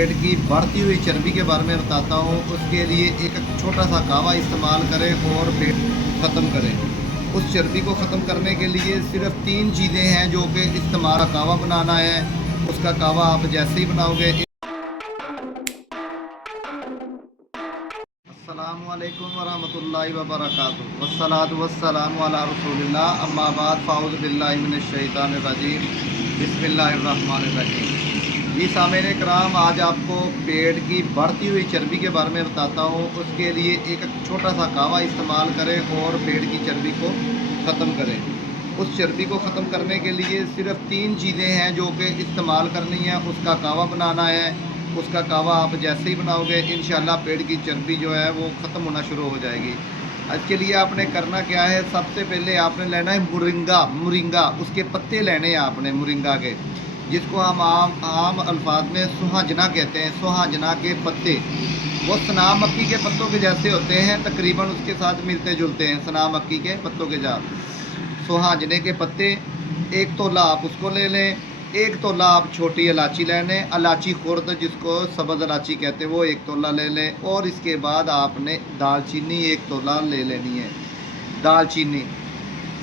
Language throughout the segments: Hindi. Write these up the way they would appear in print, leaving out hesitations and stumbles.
पेट की बढ़ती हुई चर्बी के बारे में बताता हूँ। उसके लिए एक छोटा सा कावा इस्तेमाल करें और पेट ख़त्म करें। उस चर्बी को ख़त्म करने के लिए सिर्फ 3 चीज़ें हैं जो कि इस्तेमाल कावा बनाना है। उसका कावा आप जैसे ही बनाओगे। अस्सलामुअलैकुम वरहमतुल्लाहि वबरकातुहू वस्सलातु वस्सलामु अला रसूलिल्लाह अम्मा बाद फ़ाऊज़ु बिल्लाहि मिनश शैतानिर रजीम बिस्मिल्लाहिर रहमानिर रहीम। जी सामईन कराम, आज आपको पेट की बढ़ती हुई चर्बी के बारे में बताता हूँ। उसके लिए एक छोटा सा कावा इस्तेमाल करें और पेट की चर्बी को ख़त्म करें। उस चर्बी को ख़त्म करने के लिए सिर्फ 3 चीज़ें हैं जो कि इस्तेमाल करनी है। उसका कावा बनाना है। उसका कावा आप जैसे ही बनाओगे इंशाल्लाह पेट की चर्बी जो है वो ख़त्म होना शुरू हो जाएगी। इसके लिए आपने करना क्या है, सबसे पहले आपने लेना है मुरिंगा। उसके पत्ते लेने हैं आपने मुरिंगा के, जिसको हम आम अल्फाज में सुहाजना कहते हैं। सुहाजना के पत्ते वो सनाम मक्की के पत्तों के जैसे होते हैं, तकरीबन उसके साथ मिलते जुलते हैं सनाम मक्की के पत्तों के साथ। सुहाजने के पत्ते 1 तोला आप उसको ले लें। 1 तोला आप छोटी इलायची ले लें, इलायची खुर्द जिसको सब्ज़ इलायची कहते हैं वो 1 तोला ले लें। और इसके बाद आपने दालचीनी 1 तोला ले लेनी है। दालचीनी,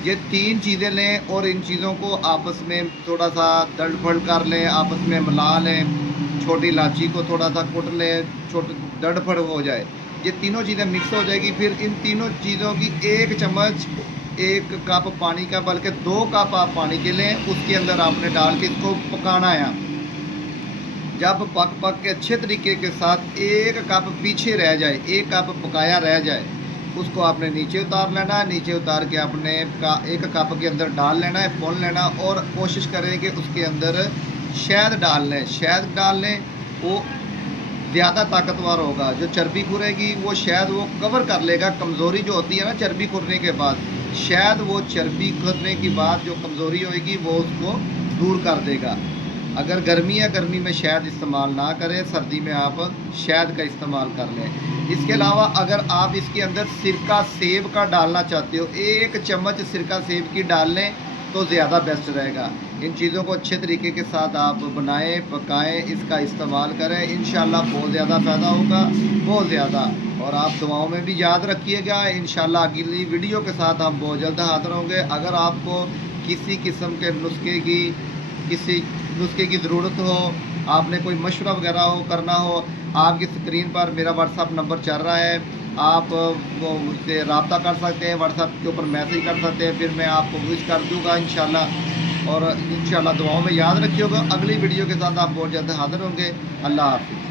ये 3 चीज़ें लें और इन चीज़ों को आपस में थोड़ा सा दड़-फड़ कर लें, आपस में मिला लें। छोटी इलायची को थोड़ा सा कुट लें, छोटी दड़-फड़ हो जाए। ये तीनों चीज़ें मिक्स हो जाएगी। फिर इन तीनों चीज़ों की 1 चम्मच 1 कप पानी का, बल्कि 2 कप आप पानी के लें, उसके अंदर आपने डाल के इसको पकाना है। जब पक के अच्छे तरीके के साथ 1 कप पीछे रह जाए, 1 कप पकाया रह जाए, उसको आपने नीचे उतार लेना है। नीचे उतार के आपने 1 कप के अंदर डाल लेना है, भून लेना। और कोशिश करें कि उसके अंदर शहद डाल लें। शहद डाल लें, वो ज़्यादा ताकतवर होगा। जो चर्बी खुरेगी वो शहद वो कवर कर लेगा। कमज़ोरी जो होती है ना चर्बी खुरने के बाद, शहद वो चर्बी खुरने के बाद जो कमज़ोरी होगी वो उसको दूर कर देगा। अगर गर्मी है, गर्मी में शहद इस्तेमाल ना करें, सर्दी में आप शहद का इस्तेमाल कर लें। इसके अलावा अगर आप इसके अंदर सिरका सेब का डालना चाहते हो, 1 चम्मच सिरका सेब की डाल लें तो ज़्यादा बेस्ट रहेगा। इन चीज़ों को अच्छे तरीके के साथ आप बनाएं, पकाएं, इसका इस्तेमाल करें। इंशाल्लाह बहुत ज़्यादा फ़ायदा होगा, बहुत ज़्यादा। और आप दुआओं में भी याद रखिएगा। इंशाल्लाह अगली वीडियो के साथ हम बहुत जल्द हाज़िर होंगे। अगर आपको किसी किस्म के किसी नुस्खे की ज़रूरत हो, आपने कोई मशवरा वगैरह हो करना हो, आपकी स्क्रीन पर मेरा व्हाट्सअप नंबर चल रहा है। आप वो मुझसे रब्ता कर सकते हैं, व्हाट्सअप के ऊपर मैसेज कर सकते हैं, फिर मैं आपको विश कर दूँगा इंशाल्लाह। और इंशाल्लाह दुआओं में याद रखिएगा। अगली वीडियो के साथ आप बहुत जल्द हाज़िर होंगे। अल्लाह हाफ़िज़।